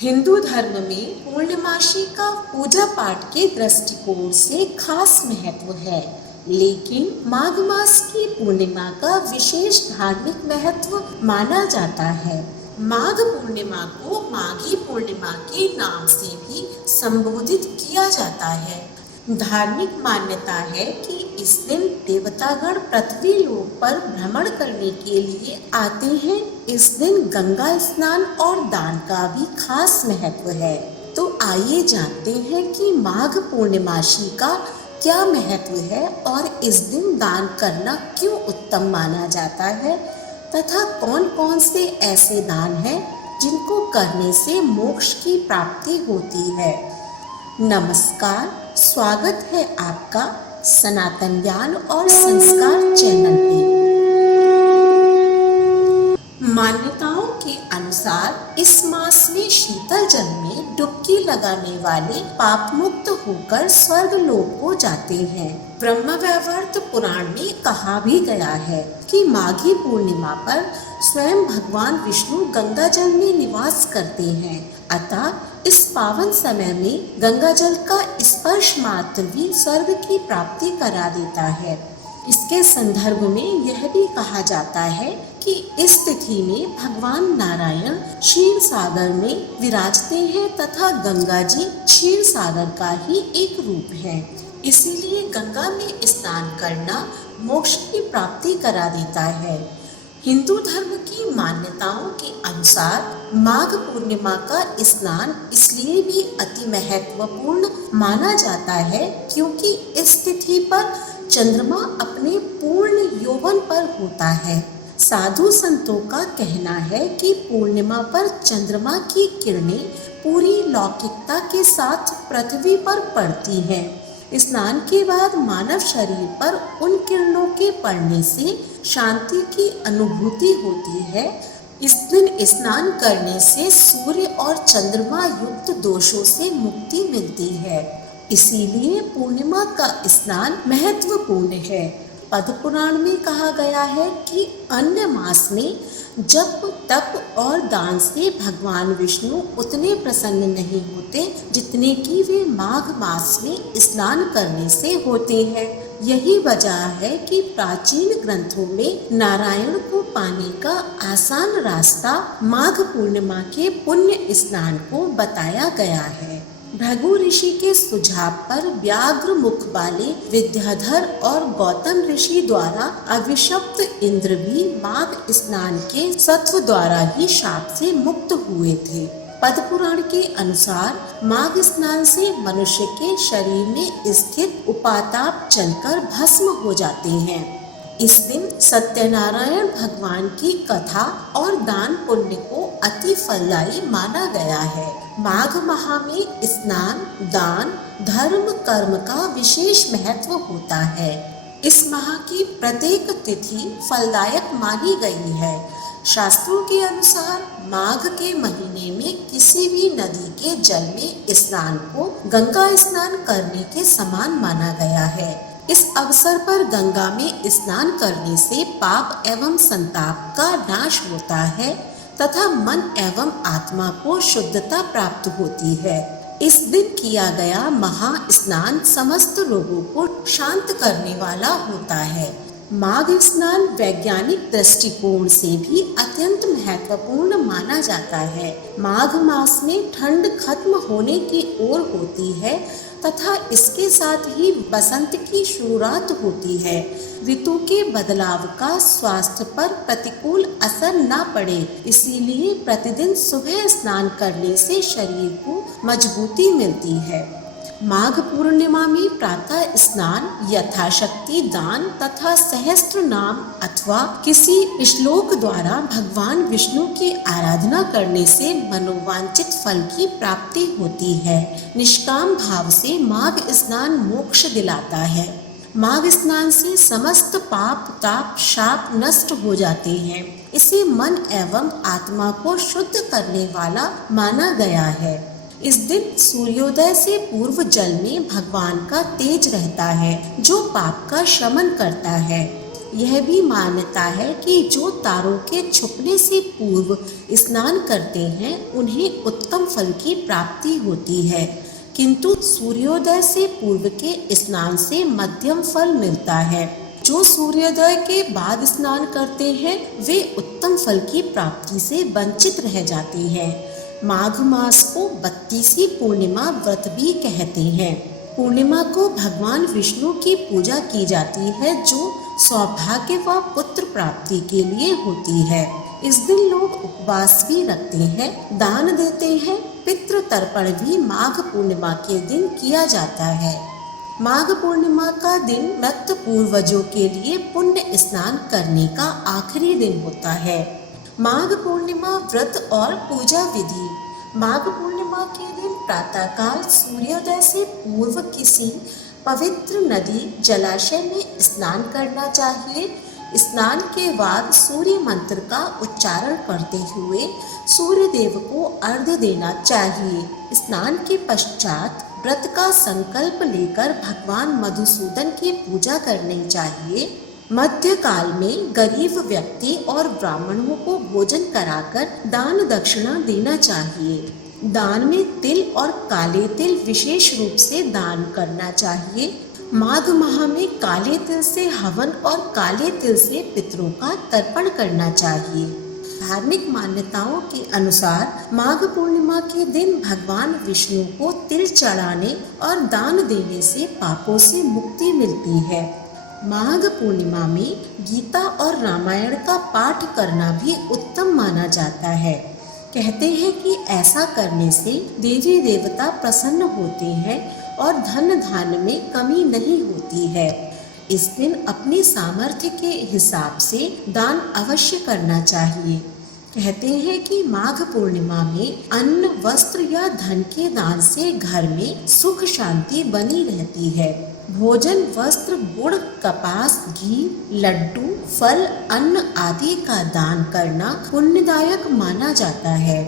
हिंदू धर्म में पूर्णमासी का पूजा पाठ के दृष्टिकोण से खास महत्व है, लेकिन माघ मास की पूर्णिमा का विशेष धार्मिक महत्व माना जाता है। माघ पूर्णिमा को माघी पूर्णिमा के नाम से भी संबोधित किया जाता है। धार्मिक मान्यता है कि इस दिन देवतागण पृथ्वी लोक पर भ्रमण करने के लिए आते हैं। इस दिन गंगा स्नान और दान का भी खास महत्व है। तो आइए जानते हैं कि माघ पूर्णिमासी का क्या महत्व है और इस दिन दान करना क्यों उत्तम माना जाता है तथा कौन कौन से ऐसे दान हैं जिनको करने से मोक्ष की प्राप्ति होती है। नमस्कार, स्वागत है आपका सनातन ज्ञान और संस्कार चैनल पे। मान्यताओं के अनुसार इस मास में शीतल जल में डुबकी लगाने वाले पाप मुक्त होकर स्वर्ग लोक को जाते हैं। ब्रह्मवैवर्त पुराण में कहा भी गया है कि माघी पूर्णिमा पर स्वयं भगवान विष्णु गंगा जल में निवास करते हैं। अतः इस पावन समय में गंगा जल का स्पर्श मात्र भी स्वर्ग की प्राप्ति करा देता है। इसके संदर्भ में यह भी कहा जाता है कि इस तिथि में भगवान नारायण क्षीर सागर में विराजते हैं तथा गंगा जी क्षीर सागर का ही एक रूप है। इसीलिए गंगा में स्नान करना मोक्ष की प्राप्ति करा देता है। हिंदू धर्म की मान्यताओं के अनुसार माघ पूर्णिमा का स्नान इसलिए भी अति महत्वपूर्ण माना जाता है क्योंकि इस तिथि पर चंद्रमा अपने पूर्ण यौवन पर होता है। साधु संतों का कहना है कि पूर्णिमा पर चंद्रमा की किरणें पूरी लौकिकता के साथ पृथ्वी पर पड़ती हैं। स्नान के बाद मानव शरीर पर उन किरणों के पड़ने से शांति की अनुभूति होती है। इस दिन स्नान करने से सूर्य और चंद्रमा युक्त दोषों से मुक्ति मिलती है। इसीलिए पूर्णिमा का स्नान महत्वपूर्ण है। पद्म पुराण में कहा गया है कि अन्य मास में जप तप और दान से भगवान विष्णु उतने प्रसन्न नहीं होते जितने कि वे माघ मास में स्नान करने से होते हैं। यही वजह है कि प्राचीन ग्रंथों में नारायण को पाने का आसान रास्ता माघ पूर्णिमा के पुण्य स्नान को बताया गया है। भृगु ऋषि के सुझाव पर व्याघ्र मुख वाले विद्याधर और गौतम ऋषि द्वारा अभिशप्त इंद्र भी माघ स्नान के सत्व द्वारा ही शाप से मुक्त हुए थे। पद्म पुराण के अनुसार माघ स्नान से मनुष्य के शरीर में स्थित उपाताप जलकर भस्म हो जाते हैं। इस दिन सत्यनारायण भगवान की कथा और दान पुण्य को अति फलदायी माना गया है। माघ माह में स्नान, दान, धर्म, कर्म का विशेष महत्व होता है। इस माह की प्रत्येक तिथि फलदायक मानी गई है। शास्त्रों के अनुसार माघ के महीने में किसी भी नदी के जल में स्नान को गंगा स्नान करने के समान माना गया है। इस अवसर पर गंगा में स्नान करने से पाप एवं संताप का नाश होता है तथा मन एवं आत्मा को शुद्धता प्राप्त होती है। इस दिन किया गया महा स्नान समस्त रोगों को शांत करने वाला होता है। माघ स्नान वैज्ञानिक दृष्टिकोण से भी अत्यंत महत्वपूर्ण माना जाता है। माघ मास में ठंड खत्म होने की ओर होती है तथा इसके साथ ही बसंत की शुरुआत होती है। ऋतु के बदलाव का स्वास्थ्य पर प्रतिकूल असर न पड़े, इसीलिए प्रतिदिन सुबह स्नान करने से शरीर को मजबूती मिलती है। माघ पूर्णिमा में प्रातः स्नान, यथाशक्ति दान तथा सहस्त्र नाम अथवा किसी श्लोक द्वारा भगवान विष्णु की आराधना करने से मनोवांछित फल की प्राप्ति होती है। निष्काम भाव से माघ स्नान मोक्ष दिलाता है। माघ स्नान से समस्त पाप ताप शाप नष्ट हो जाते हैं। इसे मन एवं आत्मा को शुद्ध करने वाला माना गया है। इस दिन सूर्योदय से पूर्व जल में भगवान का तेज रहता है जो पाप का शमन करता है। यह भी मान्यता है कि जो तारों के छुपने से पूर्व स्नान करते हैं उन्हें उत्तम फल की प्राप्ति होती है, किंतु सूर्योदय से पूर्व के स्नान से मध्यम फल मिलता है। जो सूर्योदय के बाद स्नान करते हैं वे उत्तम फल की प्राप्ति से वंचित रह जाते हैं। माघ मास को 32वीं पूर्णिमा व्रत भी कहते हैं। पूर्णिमा को भगवान विष्णु की पूजा की जाती है जो सौभाग्य व पुत्र प्राप्ति के लिए होती है। इस दिन लोग उपवास भी रखते हैं, दान देते हैं। पितृ तर्पण भी माघ पूर्णिमा के दिन किया जाता है। माघ पूर्णिमा का दिन मृत पूर्वजों के लिए पुण्य स्नान करने का आखिरी दिन होता है। माघ पूर्णिमा व्रत और पूजा विधि। माघ पूर्णिमा के दिन प्रातःकाल सूर्योदय से पूर्व किसी पवित्र नदी जलाशय में स्नान करना चाहिए। स्नान के बाद सूर्य मंत्र का उच्चारण करते हुए सूर्य देव को अर्घ्य देना चाहिए। स्नान के पश्चात व्रत का संकल्प लेकर भगवान मधुसूदन की पूजा करनी चाहिए। मध्यकाल में गरीब व्यक्ति और ब्राह्मणों को भोजन कराकर दान दक्षिणा देना चाहिए। दान में तिल और काले तिल विशेष रूप से दान करना चाहिए। माघ माह में काले तिल से हवन और काले तिल से पितरों का तर्पण करना चाहिए। धार्मिक मान्यताओं के अनुसार माघ पूर्णिमा के दिन भगवान विष्णु को तिल चढ़ाने और दान देने से पापों से मुक्ति मिलती है। माघ पूर्णिमा में गीता और रामायण का पाठ करना भी उत्तम माना जाता है। कहते हैं कि ऐसा करने से देवी देवता प्रसन्न होते हैं और धन धान्य में कमी नहीं होती है। इस दिन अपनी सामर्थ्य के हिसाब से दान अवश्य करना चाहिए। कहते हैं कि माघ पूर्णिमा में अन्न, वस्त्र या धन के दान से घर में सुख शांति बनी रहती है। भोजन, वस्त्र, गुड़, कपास, घी, लड्डू, फल, अन्न आदि का दान करना पुण्यदायक माना जाता है।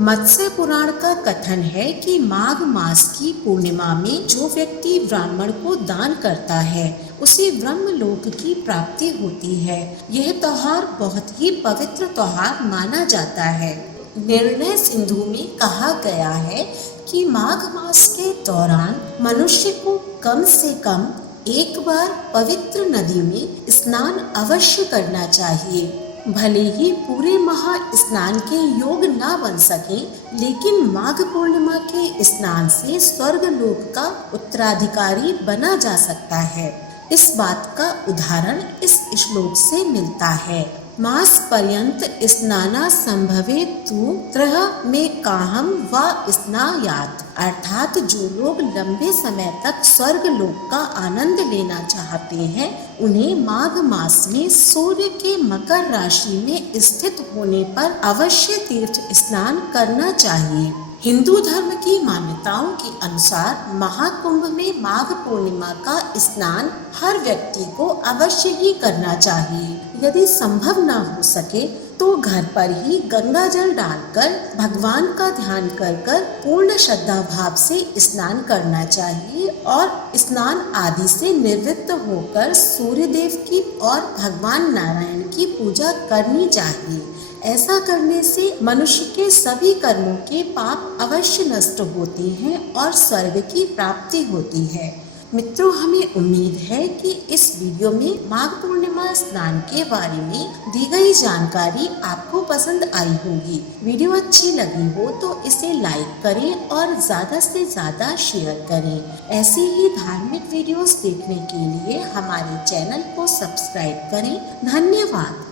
मत्स्य पुराण का कथन है कि माघ मास की पूर्णिमा में जो व्यक्ति ब्राह्मण को दान करता है उसे ब्रह्मलोक की प्राप्ति होती है। यह त्योहार बहुत ही पवित्र त्योहार माना जाता है। निर्णय सिंधु में कहा गया है कि माघ मास के दौरान मनुष्य को कम से कम एक बार पवित्र नदी में स्नान अवश्य करना चाहिए। भले ही पूरे माह स्नान के योग ना बन सके, लेकिन माघ पूर्णिमा के स्नान से स्वर्ग लोक का उत्तराधिकारी बना जा सकता है। इस बात का उदाहरण इस श्लोक से मिलता है। मास पर्यंत स्नाना संभवे तु त्रह में काहम व स्नायात। अर्थात जो लोग लंबे समय तक स्वर्ग लोक का आनंद लेना चाहते हैं उन्हें माघ मास में सूर्य के मकर राशि में स्थित होने पर अवश्य तीर्थ स्नान करना चाहिए। हिंदू धर्म की मान्यताओं के अनुसार महाकुंभ में माघ पूर्णिमा का स्नान हर व्यक्ति को अवश्य ही करना चाहिए। यदि संभव न हो सके तो घर पर ही गंगा जल डालकर भगवान का ध्यान कर पूर्ण श्रद्धा भाव से स्नान करना चाहिए और स्नान आदि से निवृत्त होकर सूर्य देव की और भगवान नारायण की पूजा करनी चाहिए। ऐसा करने से मनुष्य के सभी कर्मों के पाप अवश्य नष्ट होते हैं और स्वर्ग की प्राप्ति होती है। मित्रों, हमें उम्मीद है कि इस वीडियो में माघ पूर्णिमा स्नान के बारे में दी गई जानकारी आपको पसंद आई होगी। वीडियो अच्छी लगी हो तो इसे लाइक करें और ज़्यादा से ज़्यादा शेयर करें। ऐसी ही धार्मिक वीडियोस देखने के लिए हमारे चैनल को सब्सक्राइब करें। धन्यवाद।